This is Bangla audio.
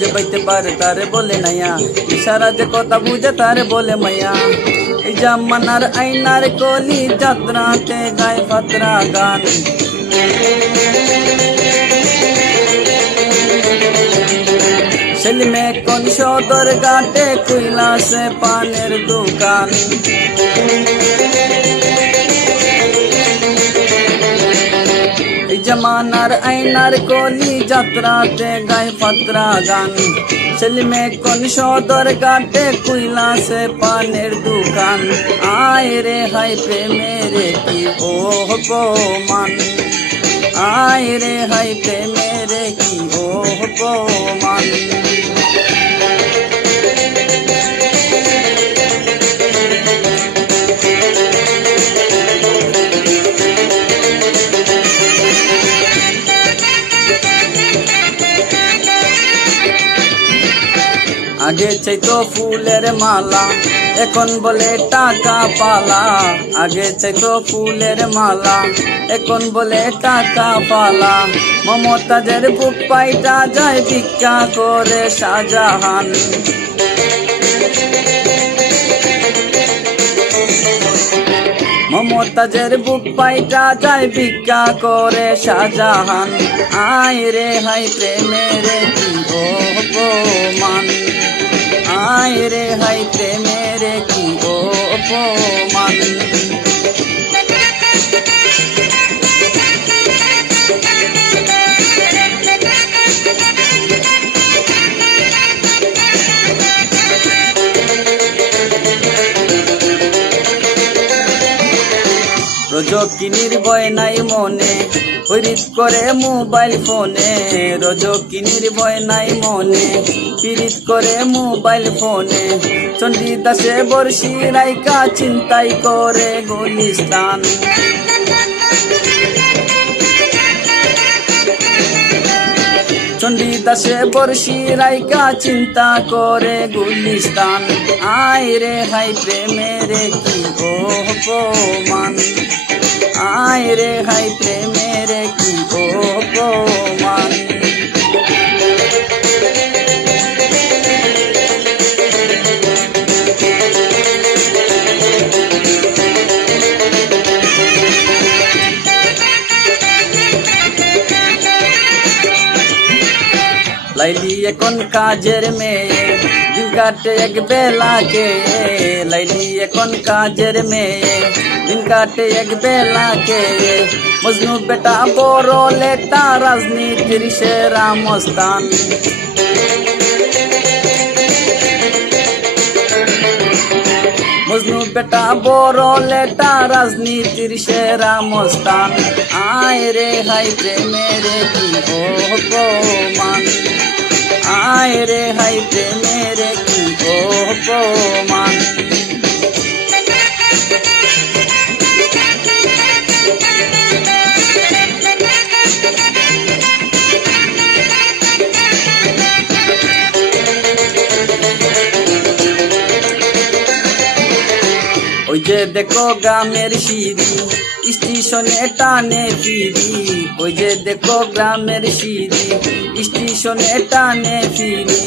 যে পাইতে পারে তারে বলে নাইয়া, ইশারা যে কথা বুঝে তারে বলে মাইয়া। এই জামানার আইনার কলি যাত্রাতে গায় ফাতরা গান। সেলিমে কোন সদর ঘাটে খুইলাছে পানের দোকান। এই জামানার আইনার কলি যাত্রাতে গায় ফাতরা গান। সেলিমে কোন সদর ঘাটে খুইলাছে পানের দোকান। আয় রে হাই প্রেমের কি অপমান, আয় রে হাই প্রেমের কি অপমান। আগে চাইতো ফুলের মালা, এখন বলে টাকা পালা। আগে চাইতো ফুলের মালা, এখন বলে টাকা পালা। মমতাজের বুক পাইটা যায় ভিক্ষা করে শাহজাহান। মমতাজের বুক পাইটা যায় ভিক্ষা করে শাহজাহান। আয় রে হাই প্রেমের কি অপমান, আয় রে হাই প্রেমের কি অপমান। রজকিনীর ভয় নাই মনে, পীড়িত করে মোবাইল ফোনে। রজকিনীর ভয় নাই মনে, পীড়িত করে মোবাইল ফোনে। চণ্ডীদাসে বর্ষি রাইকা চিন্তাই করে গুলিস্তান। চণ্ডীদাসে বর্ষি রাইকা চিন্তা করে গুলিস্তান। আয় রে হাই প্রেমের কি অপমান, আয় রে হাই প্রেমের কি অপমান। লাইলি এখন কাজের মেয়ে, দিন কাটে এক বেলাকে। লাইলি এখন কাজের মেয়ে, দিন কাটে এক বেলাকে। মজনু বেটা বড় লেটা, রাজনীতির সেরা মস্তান। মজনু বেটা বড় লেটা, রাজনীতির সেরা মস্তান। আয় রে হাই প্রেমের কি অপমান, আয় রে হাই প্রেমের কি অপমান। ওই যে দেখো গ্রামের সিঁড়ি, স্টেশনে টানে ফিরি। ওই যে দেখো গ্রামের সিঁড়ি, স্টেশনে টানে ফিরি।